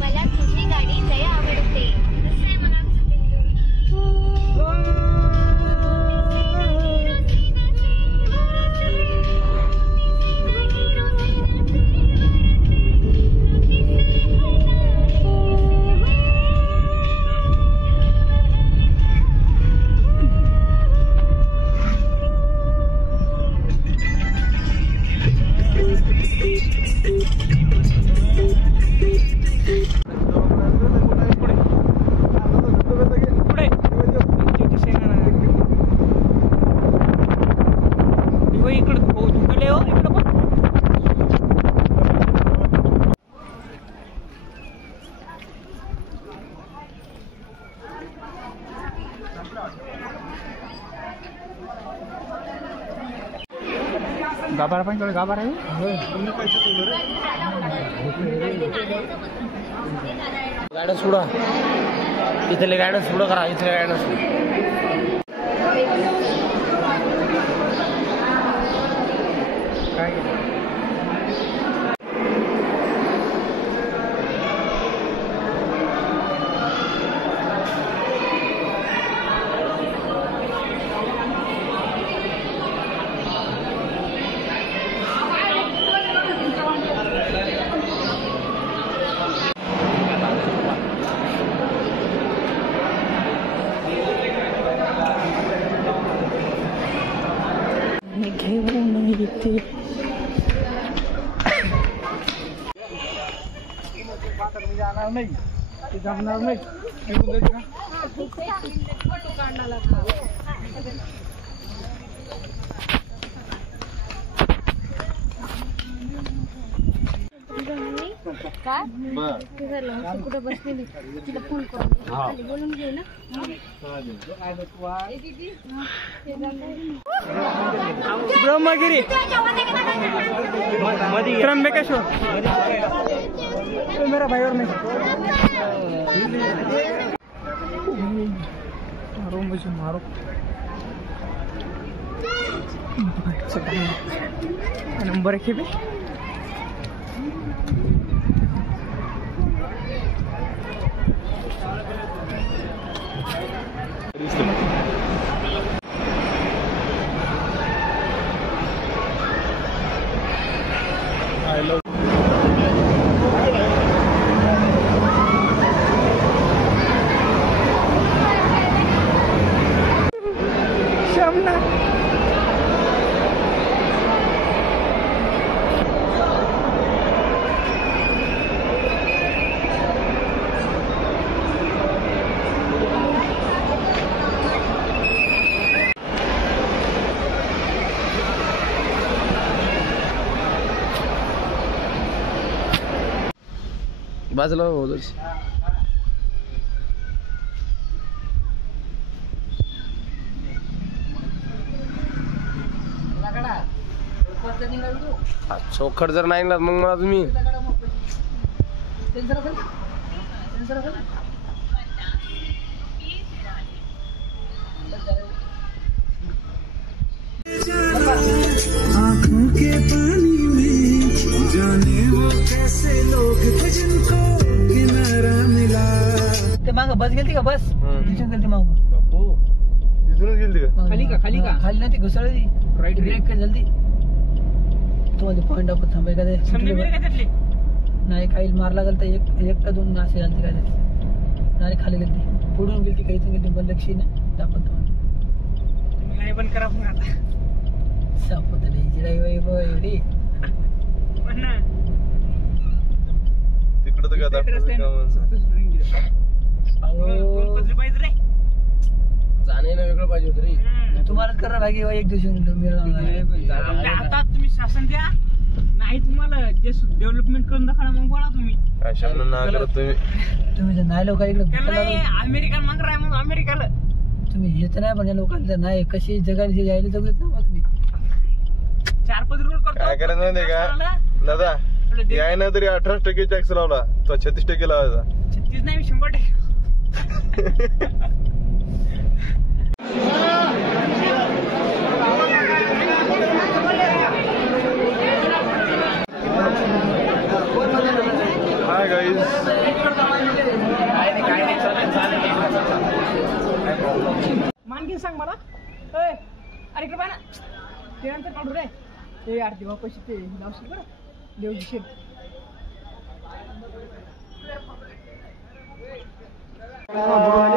मला तुझी गाडी लय आवडते. कसं आहे मला गाभारा पण थोडं गाभारा आहे. गाड्या सोडा इथले, गाड्या सोडा करा इथल्या गाड्या काय घेऊन येते. जाणार नाही ते जमणार नाही. काय कुठं बसलेली तिला फोन करून बोलून घेऊ ना. ब्रह्मगिरी त्र्यंबकेश्वर मेरा भाई और मैं मारो मुझे मारो. नंबर है भी I love Shamna. बाजूला उधर चोखड जर नाही ना मग मला तुम्ही आँखों के पानी में जाने वो कैसे लोग थे जिनको किनारा मिला. ते माग बस गेलती का? बस गेलती माग खाली का? खाली नाही, ती घुसळली. राईट ब्रेक काय जल्दी तुम्हाला पॉइंट ऑफ थांबाय का ते नाही. काही मार लागल तर एक का दोन असे झालते काय ते नाही. खाली गेलती, पुढून गेलती, काही तर गेलती. पण लक्ष नाही दाखवत तुम्हाला. पण करा पण आता सापत एवढी तिकडं तर जाणे ना वेगळं पाहिजे होतं रे. तुम्हालाच करा भागी एक दिवशी आता तुम्ही शासन द्या नाही. तुम्हाला जे डेव्हलपमेंट करून दाखवा मग बोला तुम्ही. तुम्ही जर नाही लोक अमेरिका माग राय मग अमेरिकाला तुम्ही येत नाही पण या लोकांना नाही. कशी जगाला जे जायला जगत ना मग तुम्ही 4-5 रोड करतो. काय करायचं माहितीये का दादा, याय ना तरी 18% टॅक्स लावला, तो 36% लावायचा. 36 नाही 100%. गाईज. मानकीन सांग मला. अरे इकडे पाहा ना, ते नंतर काढू रे. ते यार देवा पैसे ते लावशील बरं, देवची शेत. बरोबर